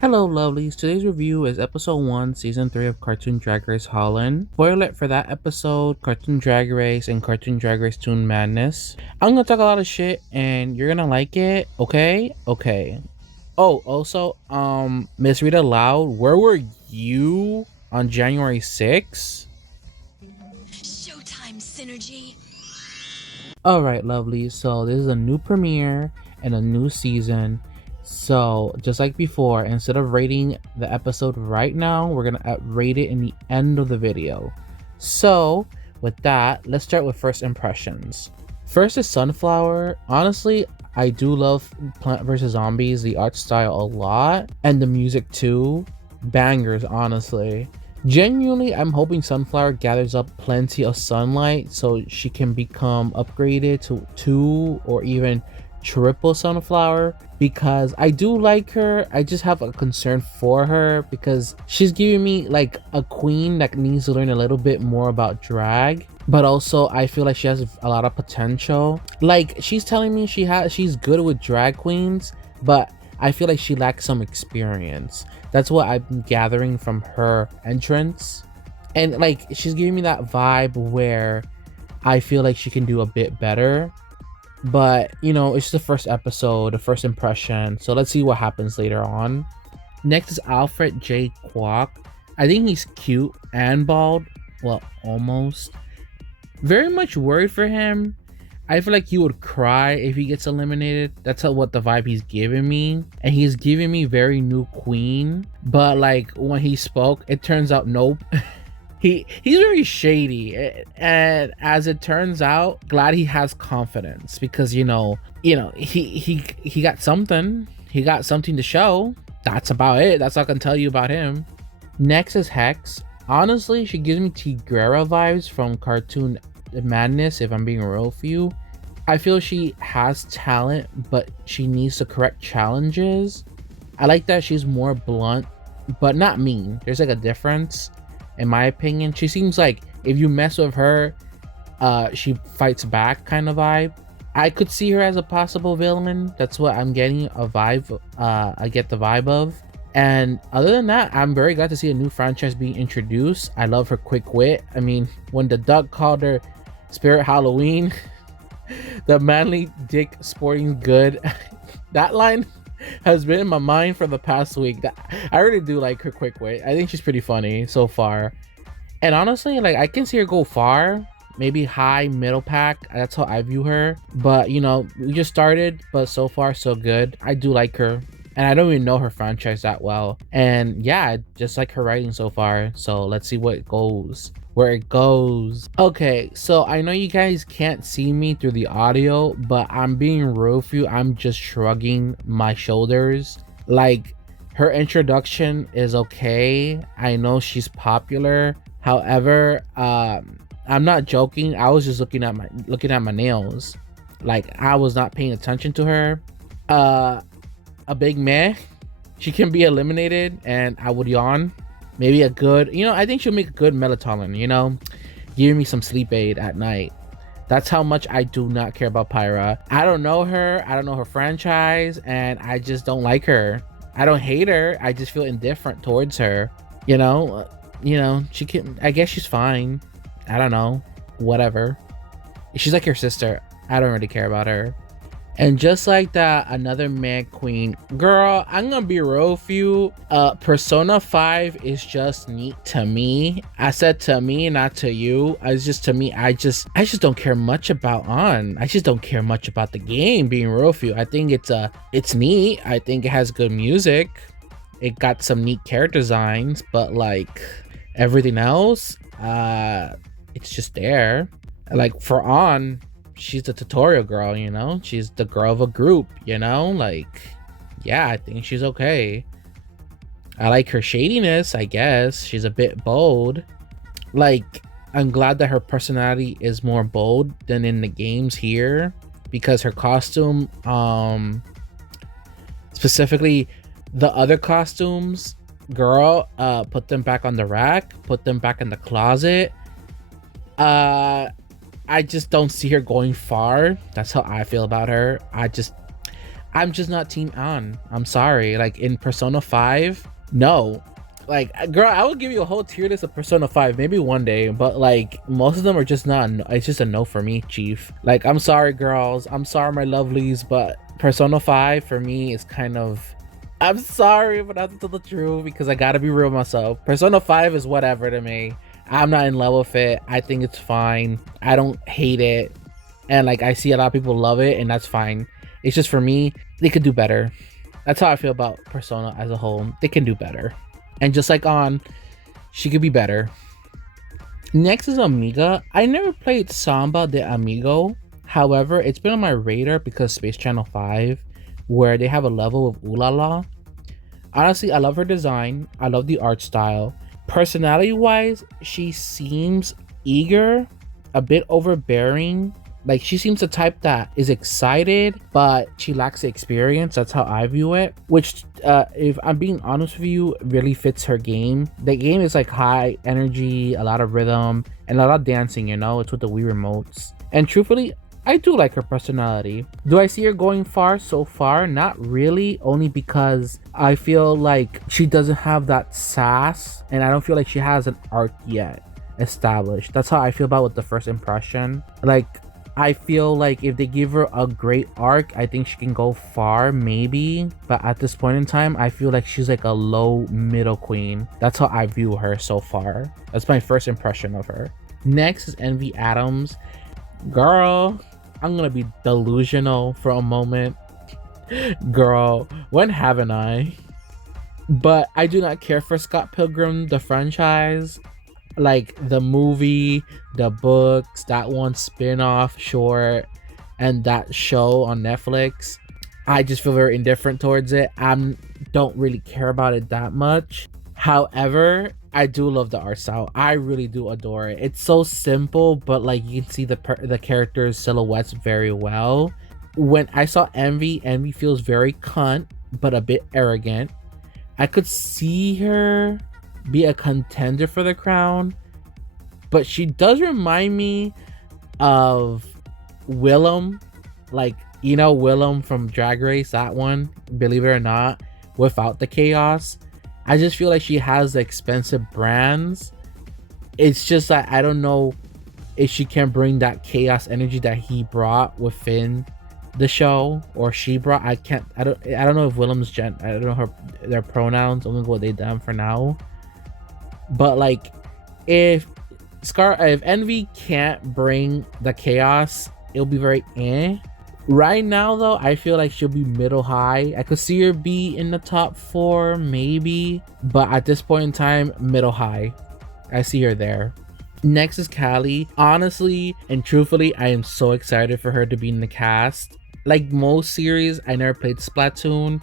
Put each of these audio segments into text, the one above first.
Hello, lovelies. Today's review is episode 1, season 3 of Cartoon Drag Race Holland. Spoiler alert for that episode, Cartoon Drag Race and Cartoon Drag Race Toon Madness. I'm gonna talk a lot of shit and you're gonna like it, okay? Okay. Oh, also, Miss Rita Loud, where were you on January 6th? Showtime synergy. Alright, lovelies. So this is a new premiere and a new season. So just like before, instead of rating the episode right now, we're gonna rate it in the end of the video. So with that, let's start with first impressions. First is Sunflower. Honestly, I do love Plant vs Zombies, the art style a lot, and the music too. Bangers, honestly. Genuinely, I'm hoping Sunflower gathers up plenty of sunlight so she can become upgraded to 2 or even triple Sunflower, because I do like her. I just have a concern for her because she's giving me like a queen that needs to learn a little bit more about drag, but also I feel like she has a lot of potential. Like, she's telling me she's good with drag queens, but I feel like she lacks some experience. That's what I'm gathering from her entrance. And like, she's giving me that vibe where I feel like she can do a bit better. But you know, it's the first episode, the first impression. So let's see what happens later on. Next is Alfred J. Kwok. I think he's cute and bald. Well, almost. Very much worried for him. I feel like he would cry if he gets eliminated. That's what the vibe he's giving me. And he's giving me very new queen. But like, when he spoke, it turns out nope. He's very shady, and as it turns out, glad he has confidence, because he got something. He got something to show. That's about it. That's all I can tell you about him. Next is Hex. Honestly, she gives me Tigrera vibes from Cartoon Madness, if I'm being real with you. I feel she has talent, but she needs to correct challenges. I like that she's more blunt, but not mean. There's like a difference. In my opinion, she seems like if you mess with her, she fights back kind of vibe. I could see her as a possible villain. That's what I'm getting a vibe. I get the vibe of. And other than that, I'm very glad to see a new franchise being introduced. I love her quick wit. I mean, when the duck called her Spirit Halloween, the manly dick sporting good, that line has been in my mind for the past week. I really do like her quick wit. I think she's pretty funny so far. And honestly, like, I can see her go far. Maybe high, middle pack. That's how I view her. But, we just started, but so far, so good. I do like her. And I don't even know her franchise that well. And yeah, I just like her writing so far. So let's see where it goes. Okay, so I know you guys can't see me through the audio, but I'm being real with you. I'm just shrugging my shoulders. Like, her introduction is okay. I know she's popular. However, I'm not joking. I was just looking at my nails. Like, I was not paying attention to her. A big meh. She can be eliminated and I would yawn. Maybe a good, I think she'll make a good melatonin, giving me some sleep aid at night. That's how much I do not care about Pyra. I don't know her. I don't know her franchise, and I just don't like her. I don't hate her. I just feel indifferent towards her. She can, I guess she's fine. I don't know. Whatever. She's like your sister. I don't really care about her. And just like that, another mad queen. Girl, I'm gonna be real with you. Persona 5 is just neat to me. I said to me, not to you. It's just to me, I just don't care much about On. I just don't care much about the game, being real with you. I think it's neat. I think it has good music. It got some neat character designs, but like everything else, it's just there. Like for On, she's the tutorial girl, she's the girl of a group, like, yeah, I think she's okay. I like her shadiness, I guess. She's a bit bold. Like, I'm glad that her personality is more bold than in the games here, because her costume, specifically the other costumes, girl, put them back on the rack, put them back in the closet. I just don't see her going far. That's how I feel about her. I'm just not team An. I'm sorry. Like in Persona 5, no. Like, girl, I would give you a whole tier list of Persona 5 maybe one day, but like most of them are just not. It's just a no for me, Chief. Like, I'm sorry, girls. I'm sorry, my lovelies, but Persona 5 for me is kind of. I'm sorry, but I have to tell the truth because I gotta be real myself. Persona 5 is whatever to me. I'm not in love with it. I think it's fine. I don't hate it. And like, I see a lot of people love it, and that's fine. It's just for me, they could do better. That's how I feel about Persona as a whole. They can do better. And just like on, she could be better. Next is Amiga. I never played Samba de Amigo. However, it's been on my radar because Space Channel 5, where they have a level of Ulala. Honestly, I love her design. I love the art style. Personality wise, she seems eager, a bit overbearing. Like, she seems the type that is excited, but she lacks the experience. That's how I view it. Which, if I'm being honest with you, really fits her game. The game is like high energy, a lot of rhythm, and a lot of dancing, you know? It's with the Wii remotes. And truthfully, I do like her personality. Do I see her going far so far? Not really, only because I feel like she doesn't have that sass, and I don't feel like she has an arc yet established. That's how I feel about with the first impression. Like, I feel like if they give her a great arc, I think she can go far, maybe. But at this point in time, I feel like she's like a low middle queen. That's how I view her so far. That's my first impression of her. Next is Envy Adams. Girl, I'm gonna be delusional for a moment. Girl, when haven't I? But I do not care for Scott Pilgrim, the franchise. Like the movie, the books, that one spin-off short, and that show on Netflix. I just feel very indifferent towards it. I don't really care about it that much. However, I do love the art style. I really do adore it. It's so simple, but like you can see the characters' silhouettes very well. When I saw Envy feels very cunt, but a bit arrogant. I could see her be a contender for the crown, but she does remind me of Willem, like, you know, Willem from Drag Race, that one, believe it or not, without the chaos. I just feel like she has the expensive brands. It's just that I don't know if she can bring that chaos energy that he brought within the show, or she brought. I don't know if Willem's I don't know their pronouns. I'm gonna go with they them for now. But like, if Envy can't bring the chaos, it'll be very eh. Right now though, I feel like she'll be middle high. I could see her be in the top 4 maybe, but at this point in time, middle high. I see her there. Next is Callie. Honestly and truthfully, I am so excited for her to be in the cast. Like most series, I never played Splatoon,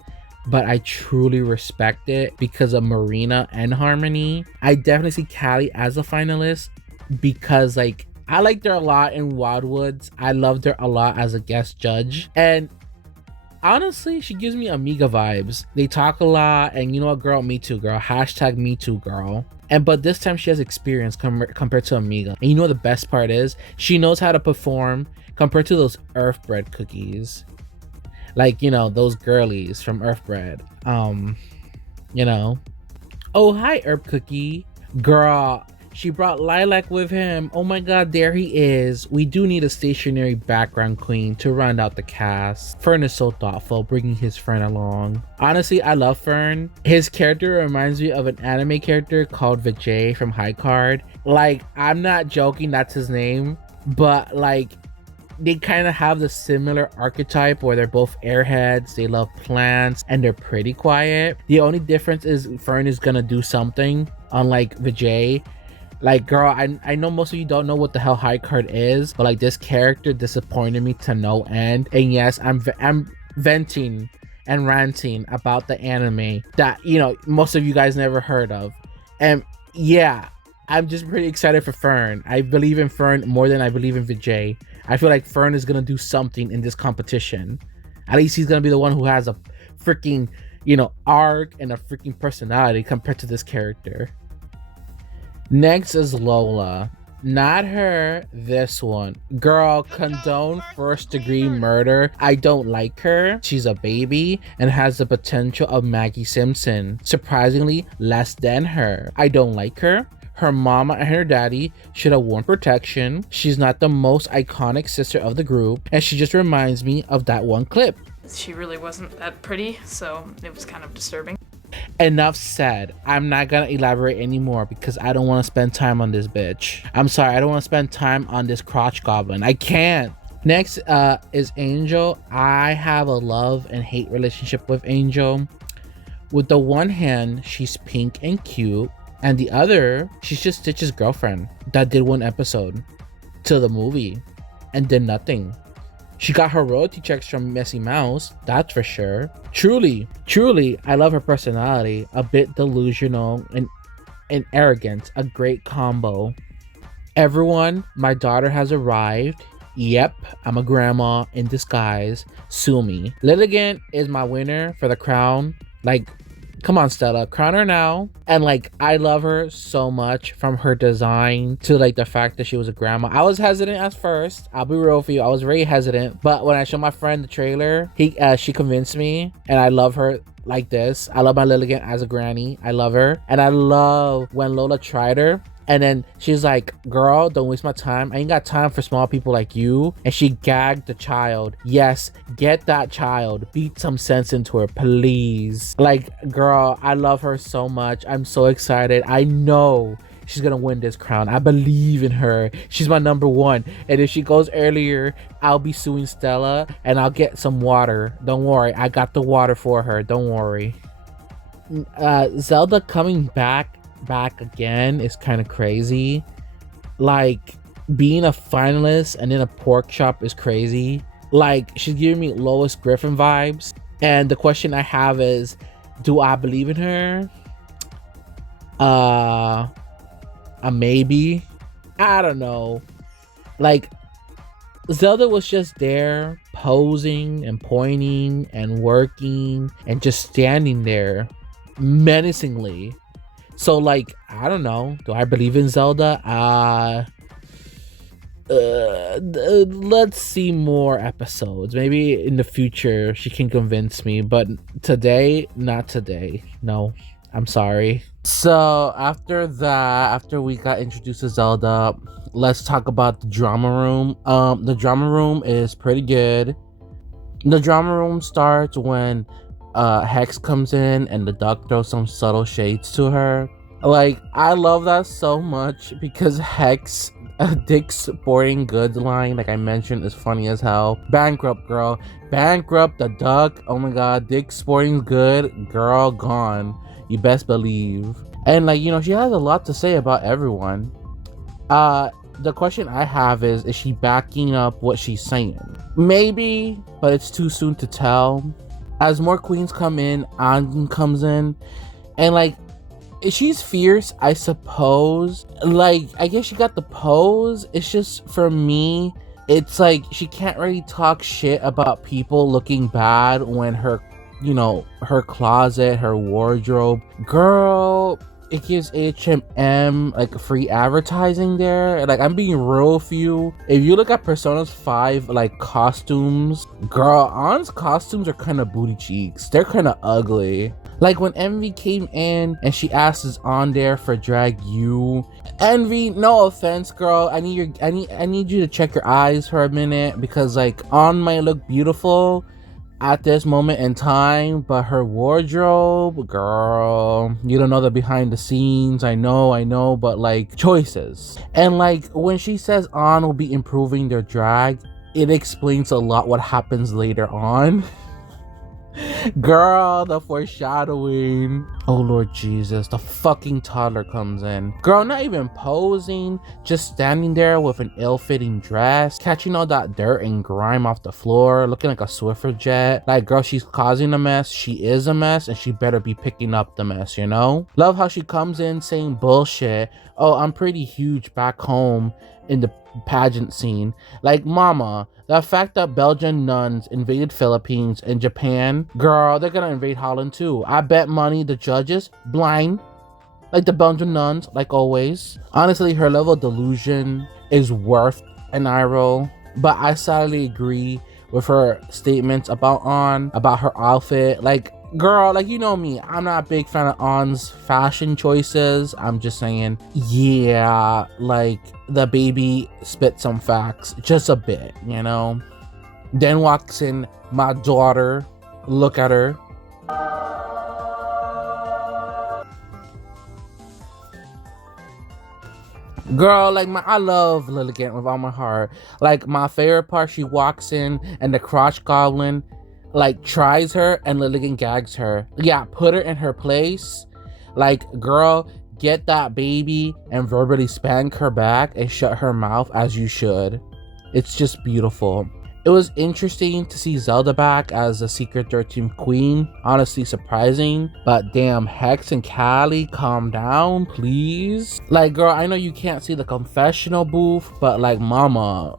but I truly respect it because of Marina and Harmony. I definitely see Callie as a finalist because like I liked her a lot in Wildwoods. I loved her a lot as a guest judge, and honestly, she gives me Amiga vibes. They talk a lot, and you know what, girl, me too, girl. Hashtag me too, girl. But this time she has experience compared to Amiga. And you know what the best part is? She knows how to perform compared to those Earthbread cookies. Like, you know, those girlies from Earthbread. You know. Oh, hi, Herb Cookie. Girl, she brought Lilac with him. Oh my god, there he is. We do need a stationary background queen to round out the cast. Fern is so thoughtful, bringing his friend along. Honestly, I love Fern. His character reminds me of an anime character called Vijay from High Card. Like, I'm not joking, that's his name. But like, they kind of have the similar archetype where they're both airheads, they love plants, and they're pretty quiet. The only difference is Fern is gonna do something, unlike Vijay. Like, girl, I know most of you don't know what the hell High Card is, but like, this character disappointed me to no end. And yes, I'm venting and ranting about the anime that, you know, most of you guys never heard of. And yeah, I'm just pretty excited for Fern. I believe in Fern more than I believe in Vijay. I feel like Fern is gonna do something in this competition. At least he's gonna be the one who has a freaking, you know, arc and a freaking personality compared to this character. Next is Lola. Not her, this one. Girl, condone first degree murder. I don't like her. She's a baby and has the potential of Maggie Simpson. Surprisingly, less than her. I don't like her. Her mama and her daddy should have worn protection. She's not the most iconic sister of the group, and she just reminds me of that one clip. She really wasn't that pretty, so it was kind of disturbing. Enough said. I'm not gonna elaborate anymore because I don't want to spend time on this bitch. I'm sorry, I don't want to spend time on this crotch goblin. I can't. Next is Angel. I have a love and hate relationship with Angel. With the one hand, she's pink and cute, and the other, she's just Stitch's girlfriend that did one episode to the movie and did nothing. She got her royalty checks from Messy Mouse, that's for sure. Truly, I love her personality. A bit delusional and arrogant. A great combo. Everyone, my daughter has arrived. Yep, I'm a grandma in disguise. Sue me. Lilligant is my winner for the crown. Like, come on, Stella, crown her now. And like, I love her so much, from her design to like the fact that she was a grandma. I was hesitant at first. I'll be real with you. I was very hesitant, but when I showed my friend the trailer, she convinced me, and I love her like this. I love my Lilligant as a granny. I love her, and I love when Lola tried her. And then she's like, girl, don't waste my time. I ain't got time for small people like you. And she gagged the child. Yes, get that child. Beat some sense into her, please. Like, girl, I love her so much. I'm so excited. I know she's gonna win this crown. I believe in her. She's my number one. And if she goes earlier, I'll be suing Stella and I'll get some water. Don't worry. I got the water for her. Don't worry. Zelda coming back again is kind of crazy. Like, being a finalist and in a pork chop is crazy. Like, she's giving me Lois Griffin vibes, and the question I have is, do I believe in her? A maybe. I don't know. Like, Zelda was just there posing and pointing and working and just standing there menacingly. So, like, I don't know. Do I believe in Zelda? Let's see more episodes. Maybe in the future she can convince me. But today, not today. No, I'm sorry. So, after we got introduced to Zelda, let's talk about the drama room. The drama room is pretty good. The drama room starts when Hex comes in and the duck throws some subtle shades to her. Like, I love that so much because Hex, Dick's Sporting Goods line, like I mentioned, is funny as hell. Bankrupt, girl. Bankrupt, the duck. Oh my god. Dick's Sporting Good, girl, gone. You best believe. And like, you know, she has a lot to say about everyone. The question I have is she backing up what she's saying? Maybe, but it's too soon to tell. As more queens come in, An comes in, and like, she's fierce, I suppose. Like, I guess she got the pose. It's just, for me, it's like she can't really talk shit about people looking bad when her, you know, her closet, her wardrobe. Girl, it gives H&M like free advertising there. Like, I'm being real with you. If you look at Persona's 5 like costumes, girl, An's costumes are kind of booty cheeks. They're kind of ugly. Like, when Envy came in and she asked us on there for drag you. Envy, no offense, girl. I need you to check your eyes for a minute, because like, On might look beautiful at this moment in time, but her wardrobe, girl, you don't know the behind the scenes. I know, but like, choices. And like, when she says On will be improving their drag, it explains a lot what happens later on. Girl, the foreshadowing. Oh Lord Jesus, the fucking toddler comes in. Girl, not even posing, just standing there with an ill-fitting dress, catching all that dirt and grime off the floor, looking like a Swiffer jet. Like, girl, she's causing a mess. She is a mess, and she better be picking up the mess, you know? Love how she comes in saying bullshit. Oh, I'm pretty huge back home in the pageant scene. Like, mama, the fact that Belgian nuns invaded Philippines and Japan, girl, they're gonna invade Holland too. I bet money the judges, blind, Like the Belgian nuns, like always. Honestly, her level of delusion is worth an eye roll. But I sadly agree with her statements about her outfit. Like, girl, like, you know me, I'm not a big fan of On's fashion choices. I'm just saying, yeah, like, the baby spit some facts, just a bit, you know? Then walks in my daughter. Look at her. Girl, like, I love Lilligant with all my heart. Like, my favorite part, she walks in and the crotch goblin like tries her and Lilligant gags her. Yeah, put her in her place. Like, girl, get that baby and verbally spank her back and shut her mouth as you should. It's just beautiful. It was interesting to see Zelda back as the Secret 13th Queen. Honestly surprising. But damn, Hex and Callie, calm down, please. Like, girl, I know you can't see the confessional booth, but like, mama,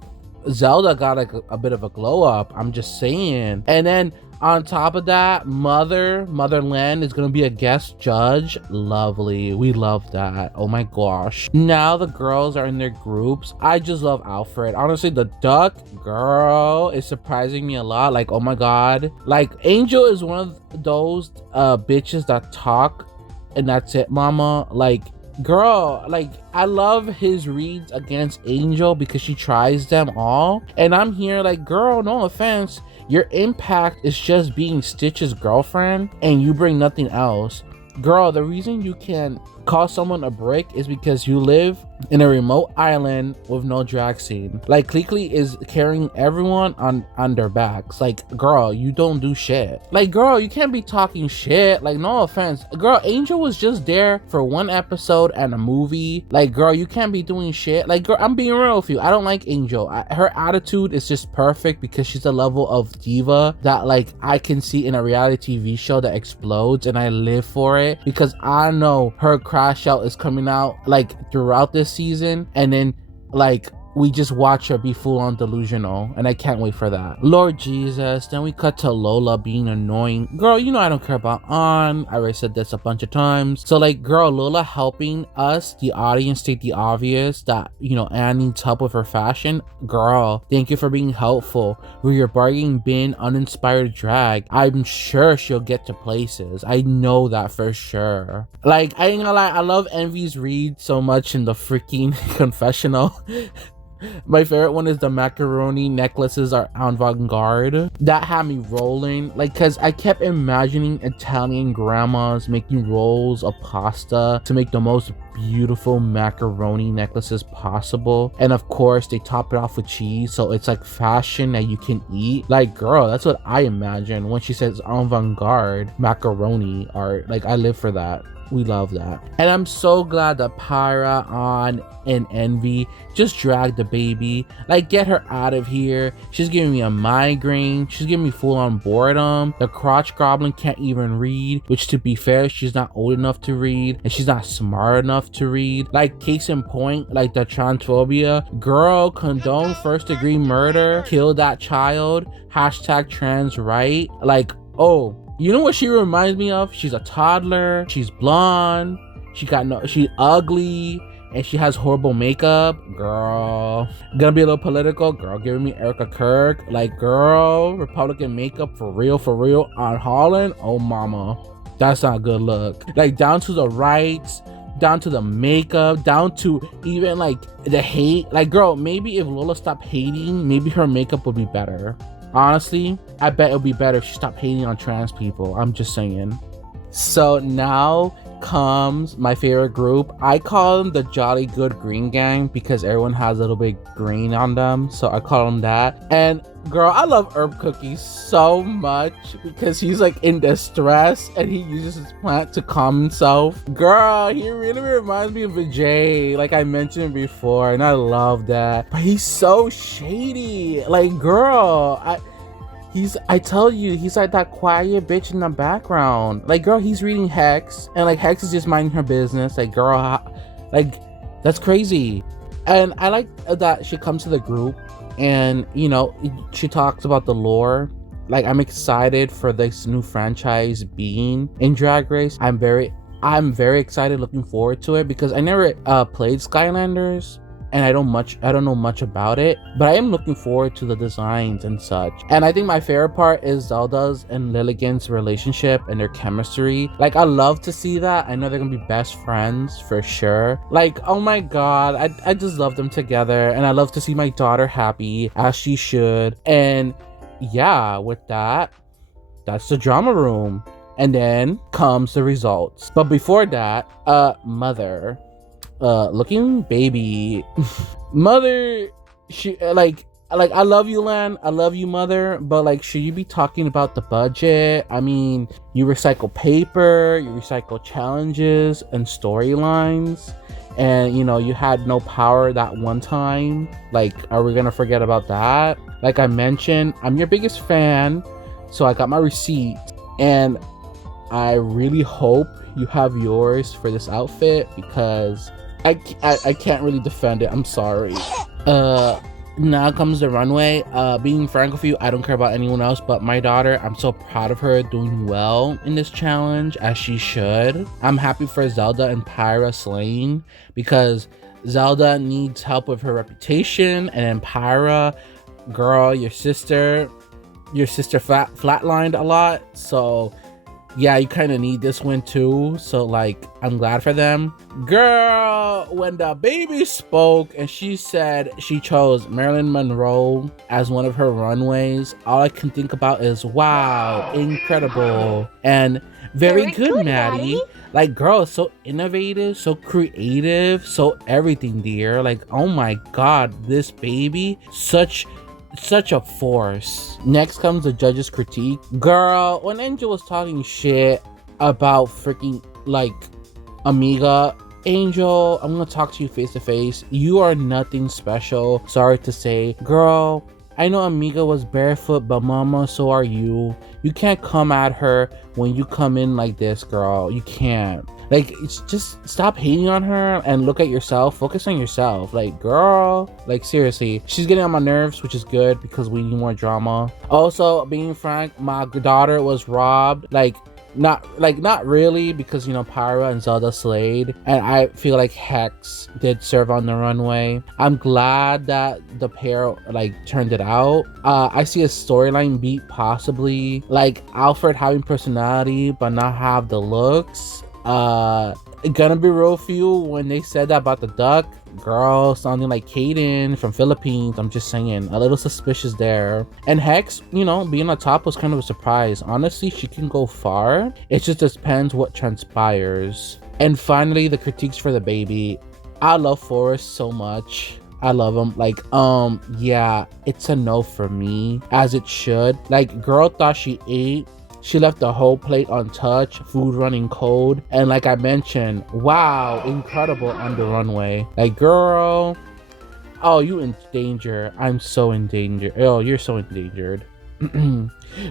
Zelda got like a bit of a glow up. I'm just saying. And then on top of that, Motherland is gonna be a guest judge. Lovely. We love that. Oh my gosh. Now the girls are in their groups. I just love Alfred. Honestly, the duck girl is surprising me a lot. Like, oh my god. Like, Angel is one of those bitches that talk and that's it, mama. Like, girl, like, I love his reads against Angel because she tries them all. And I'm here like, girl, no offense, your impact is just being Stitch's girlfriend and you bring nothing else. Girl, the reason you can call someone a brick is because you live in a remote island with no drag scene. Like, Cleekly is carrying everyone on their backs. Like, girl, you don't do shit. Like, girl, you can't be talking shit. Like, no offense. Girl, Angel was just there for one episode and a movie. Like, girl, you can't be doing shit. Like, girl, I'm being real with you. I don't like Angel. Her attitude is just perfect because she's a level of diva that, like, I can see in a reality TV show that explodes, and I live for it because I know her crash out is coming out, like, throughout this season, and then like we just watch her be full on delusional, and I can't wait for that. Lord Jesus. Then we cut to Lola being annoying. Girl, you know I don't care about On. I already said this a bunch of times. So like, girl, Lola helping us, the audience, state the obvious that, you know, Anne needs help with her fashion. Girl, thank you for being helpful. With your bargaining bin, uninspired drag, I'm sure she'll get to places. I know that for sure. Like, I ain't gonna lie, I love Envy's read so much in the freaking confessional. My favorite one is the macaroni necklaces are avant-garde. That had me rolling, like, because I kept imagining Italian grandmas making rolls of pasta to make the most beautiful macaroni necklaces possible, and of course they top it off with cheese, so it's like fashion that you can eat. Like, girl, that's what I imagine when she says avant-garde macaroni art. Like, I live for that. We love that. And I'm so glad that Pyra, On, and Envy just dragged the baby. Like, get her out of here. She's giving me a migraine. She's giving me full on boredom. The crotch goblin can't even read, which, to be fair, she's not old enough to read, and she's not smart enough to read. Like, case in point, like the transphobia. Girl, condone first degree murder. Kill that child. Hashtag trans right. Like, oh, you know what she reminds me of? She's a toddler. She's blonde. She's ugly. And she has horrible makeup. Girl. Gonna be a little political. Girl, giving me Erica Kirk. Like, girl, Republican makeup for real on Holland. Oh, mama. That's not a good look. Like, down to the rights, down to the makeup, down to even like the hate. Like, girl, maybe if Lola stopped hating, maybe her makeup would be better. Honestly, I bet it would be better if she stopped hating on trans people. I'm just saying. So now comes my favorite group. I call them the Jolly Good Green Gang because everyone has a little bit green on them, so I call them that. And girl, I love Herb Cookie so much because he's like in distress and he uses his plant to calm himself. Girl, he really reminds me of Vijay, like I mentioned before, and I love that. But he's so shady. Like, girl, I tell you, he's like that quiet bitch in the background. Like, girl, he's reading Hex, and like Hex is just minding her business. Like, girl, like, that's crazy. And I like that she comes to the group and, you know, she talks about the lore. Like, I'm excited for this new franchise being in Drag Race. I'm very I'm very excited, looking forward to it because I never played Skylanders and I don't know much about it, but I am looking forward to the designs and such. And I think my favorite part is Zelda's and Lilligant's relationship and their chemistry. Like, I love to see that. I know they're gonna be best friends for sure. Like, oh my god, I just love them together, and I love to see my daughter happy, as she should. And yeah, with that, that's the drama room. And then comes the results. But before that, mother, looking baby. Mother, she like I love you, Lan, I love you, mother, but like, should you be talking about the budget? I mean, you recycle paper, you recycle challenges and storylines, and you know, you had no power that one time. Like, are we gonna forget about that? Like I mentioned, I'm your biggest fan, so I got my receipt, and I really hope you have yours for this outfit because I can't really defend it. I'm sorry. Now comes the runway. Being frank with you, I don't care about anyone else but my daughter. I'm so proud of her doing well in this challenge, as she should. I'm happy for Zelda and Pyra slaying, because Zelda needs help with her reputation, and then Pyra, girl, your sister flatlined a lot, so yeah, you kind of need this win too. So like, I'm glad for them. Girl, when the baby spoke and she said she chose Marilyn Monroe as one of her runways, all I can think about is, wow, incredible, and very good, Maddie. Like, girl, so innovative, so creative, so everything, dear. Like, oh my god, this baby, such a force. Next comes the judges' critique. Girl, when Angel was talking shit about freaking like Amiga, Angel, I'm gonna talk to you face to face. You are nothing special, sorry to say. Girl, I know Amiga was barefoot, but mama, so are you. You can't come at her when you come in like this, girl. You can't. Like, it's just stop hating on her and look at yourself. Focus on yourself. Like, girl, like, seriously, she's getting on my nerves, which is good because we need more drama. Also, being frank, my daughter was robbed. Not really, because you know, Pyra and Zelda slayed, and I feel like Hex did serve on the runway. I'm glad that the pair like turned it out. I see a storyline beat, possibly like Alfred having personality but not have the looks. Gonna be real for you, when they said that about the duck, girl, sounding like Kain from Philippines. I'm just saying, a little suspicious there. And Hex, you know, being on top was kind of a surprise. Honestly, she can go far. It just depends what transpires. And finally, the critiques for the baby. I love Forrest so much. I love him. Like, yeah, it's a no for me, as it should. Like, girl thought she ate. She left the whole plate untouched, food running cold, and like I mentioned, wow, incredible on the runway. Like, girl, oh, you in danger. I'm so in danger. Oh, you're so endangered.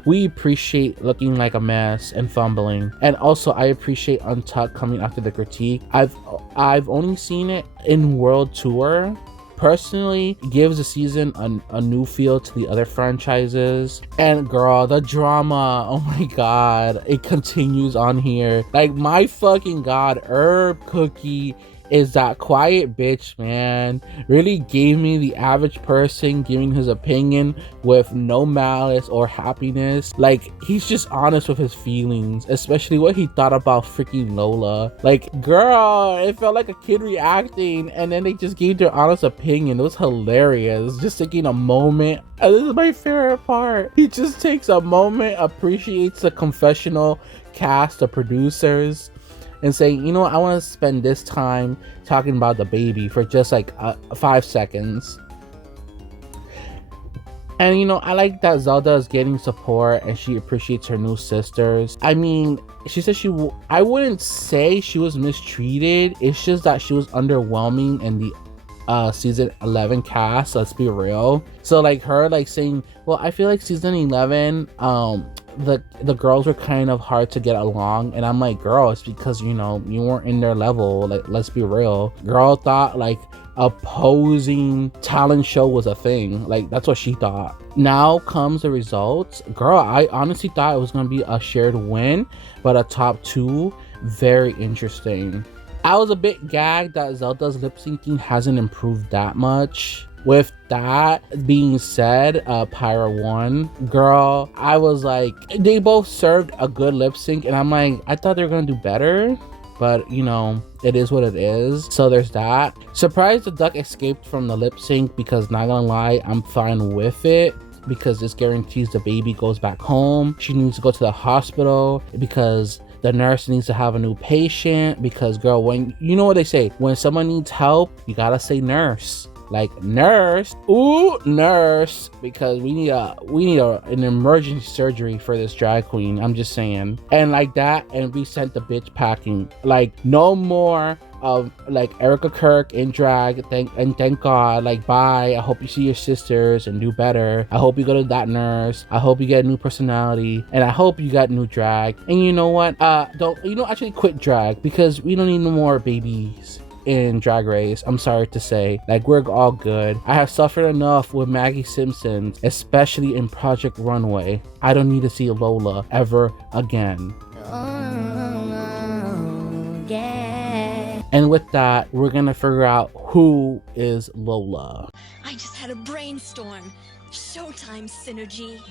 We appreciate looking like a mess and fumbling, and also I appreciate Untucked coming after the critique. I've only seen it in World Tour. Personally, gives the season a new feel to the other franchises. And girl, the drama, oh my god, it continues on here. Like, my fucking god, Herb Cookie is that quiet bitch, man. Really gave me the average person giving his opinion with no malice or happiness. Like, he's just honest with his feelings, especially what he thought about freaking Lola. Like, girl, it felt like a kid reacting, and then they just gave their honest opinion. It was hilarious. Just taking a moment, and this is my favorite part. He just takes a moment, appreciates the confessional cast, the producers, and saying, you know what, I want to spend this time talking about the baby for just like 5 seconds. And you know, I like that Zelda is getting support and she appreciates her new sisters. I mean, she said I wouldn't say she was mistreated. It's just that she was underwhelming in the season 11 cast, let's be real. So like, her like saying, well, I feel like season 11 the girls were kind of hard to get along, and I'm like, girl, it's because, you know, you weren't in their level. Like, let's be real. Girl thought like a posing talent show was a thing. Like, that's what she thought. Now comes the results. Girl, I honestly thought it was gonna be a shared win, but a top two. very interesting. I was a bit gagged that Zelda's lip syncing hasn't improved that much. With that being said, Pyra won. Girl, I was like, they both served a good lip sync, and I'm like, I thought they were gonna do better, but you know, it is what it is. So there's that. Surprised the duck escaped from the lip sync, because not gonna lie, I'm fine with it, because this guarantees the baby goes back home. She needs to go to the hospital because the nurse needs to have a new patient, because girl, when you know what they say, when someone needs help, you gotta say nurse. Like nurse, ooh, nurse, because we need an emergency surgery for this drag queen. I'm just saying. And like that, and we sent the bitch packing. Like no more of like Erica Kirk in drag. Thank God. Like bye. I hope you see your sisters and do better. I hope you go to that nurse. I hope you get a new personality, and I hope you got new drag. And you know what? Actually quit drag, because we don't need no more babies in Drag Race. I'm sorry to say, like, we're all good. I have suffered enough with Maggie Simpson, especially in Project Runway. I don't need to see Lola ever again. Yeah. And with that, we're gonna figure out who is Lola. I just had a brainstorm. Showtime synergy.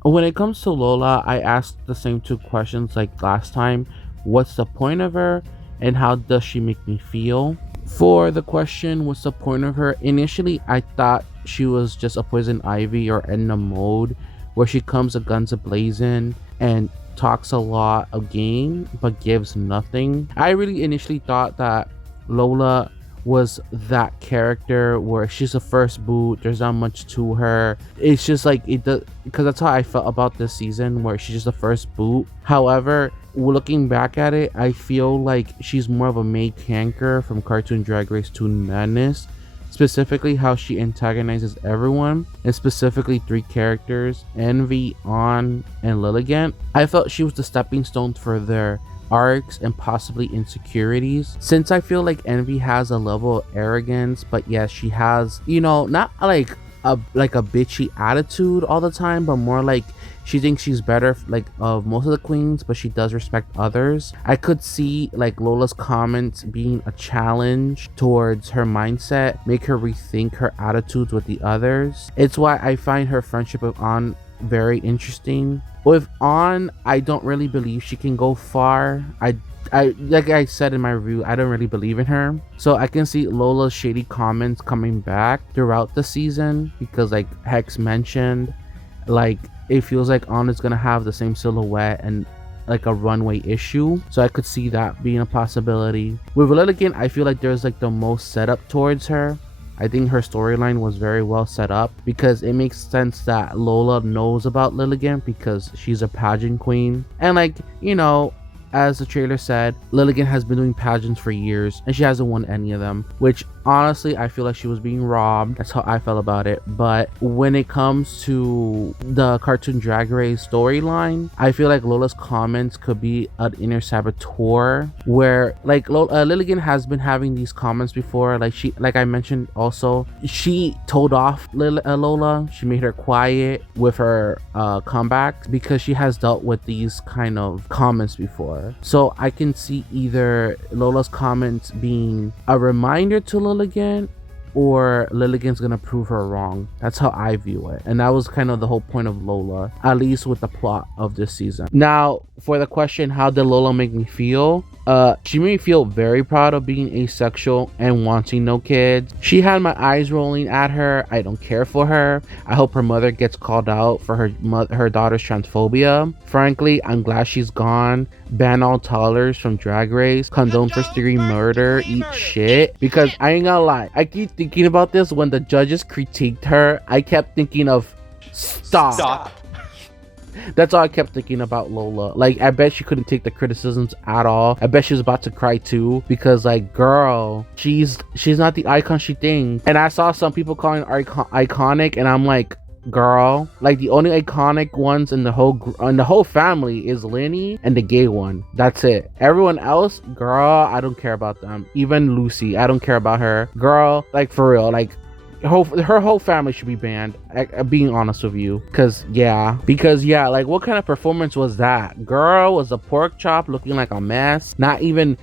When it comes to Lola, I asked the same two questions like last time. What's the point of her? And how does she make me feel? For the question, what's the point of her? Initially, I thought she was just a Poison Ivy or Edna Mode, where she comes a guns a-blazing and talks a lot of game, but gives nothing. I really initially thought that Lola was that character where she's the first boot, there's not much to her. It's just like, it does, because that's how I felt about this season, where she's just the first boot. However, looking back at it, I feel like she's more of a main canker from Cartoon Drag Race Toon Madness, specifically how she antagonizes everyone, and specifically three characters, Envy, On, and Lilligant. I felt she was the stepping stone for their arcs and possibly insecurities, since I feel like Envy has a level of arrogance, but yes, she has, you know, not like a bitchy attitude all the time, but more like she thinks she's better like of most of the queens, but she does respect others. I could see like Lola's comments being a challenge towards her mindset, make her rethink her attitudes with the others. It's why I find her friendship with On very interesting. With On, I don't really believe she can go far. I like I said in my review, I don't really believe in her. So I can see Lola's shady comments coming back throughout the season, because like Hex mentioned, like it feels like On is gonna have the same silhouette and like a runway issue. So I could see that being a possibility. With Lilligant, I feel like there's like the most setup towards her. I think her storyline was very well set up, because it makes sense that Lola knows about Lilligant because she's a pageant queen. And like, you know, as the trailer said, Lilligant has been doing pageants for years and she hasn't won any of them, which honestly I feel like she was being robbed. That's how I felt about it. But when it comes to the Cartoon Drag Race storyline, I feel like Lola's comments could be an inner saboteur, where like Lilligant has been having these comments before. Like I mentioned also, she told off Lola. She made her quiet with her comebacks, because she has dealt with these kind of comments before. So I can see either Lola's comments being a reminder to Lilligant, or Lilligant's gonna prove her wrong. That's how I view it, and that was kind of the whole point of Lola, at least with the plot of this season. Now for the question, how did Lola make me feel? She made me feel very proud of being asexual and wanting no kids. She had my eyes rolling at her. I don't care for her. I hope her mother gets called out for her daughter's transphobia. Frankly, I'm glad she's gone. Ban all toddlers from Drag Race. Condone first degree murder. Eat shit. Because I ain't gonna lie, I keep thinking about this. When the judges critiqued her, I kept thinking of stop. That's all I kept thinking about Lola. Like, I bet she couldn't take the criticisms at all. I bet she was about to cry too, because like, girl, she's not the icon she thinks. And I saw some people calling her iconic, and I'm like, girl, like the only iconic ones in the whole family is Lenny and the gay one. That's it. Everyone else, girl, I don't care about them. Even Lucy, I don't care about her. Girl, like for real, like her whole family should be banned. Being honest with you, because like, what kind of performance was that? Girl was a pork chop looking like a mess. Not even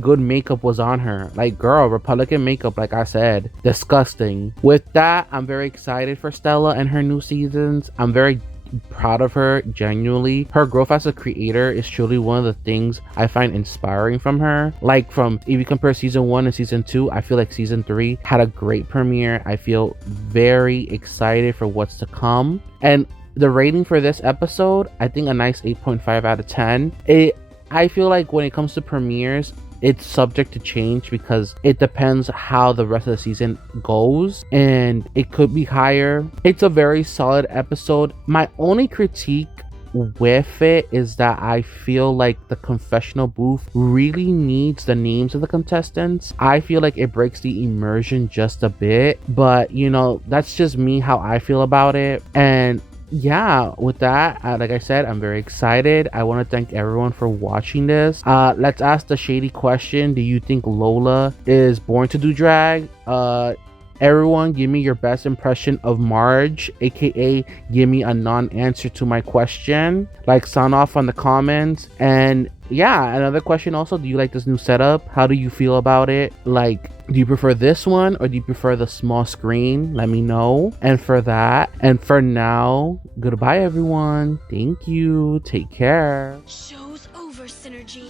good makeup was on her. Like, girl, Republican makeup, like I said, disgusting. With that, I'm very excited for Stella and her new seasons. I'm very proud of her, genuinely. Her growth as a creator is truly one of the things I find inspiring from her. Like, from, if you compare season 1 and season 2, I feel like season 3 had a great premiere. I feel very excited for what's to come. And the rating for this episode, I think a nice 8.5 out of 10. I feel like when it comes to premieres, it's subject to change because it depends how the rest of the season goes, and it could be higher. It's a very solid episode. My only critique with it is that I feel like the confessional booth really needs the names of the contestants. I feel like it breaks the immersion just a bit, but you know, that's just me, how I feel about it. And yeah, with that, like I said, I'm very excited. I want to thank everyone for watching this. Let's ask the shady question. Do you think Lola is born to do drag? Everyone, give me your best impression of Marge, aka give me a non-answer to my question. Like, sound off on the comments. And yeah, another question also, do you like this new setup? How do you feel about it? Like, do you prefer this one or do you prefer the small screen? Let me know. And for that, and for now, goodbye everyone. Thank you. Take care. Show's over, Synergy.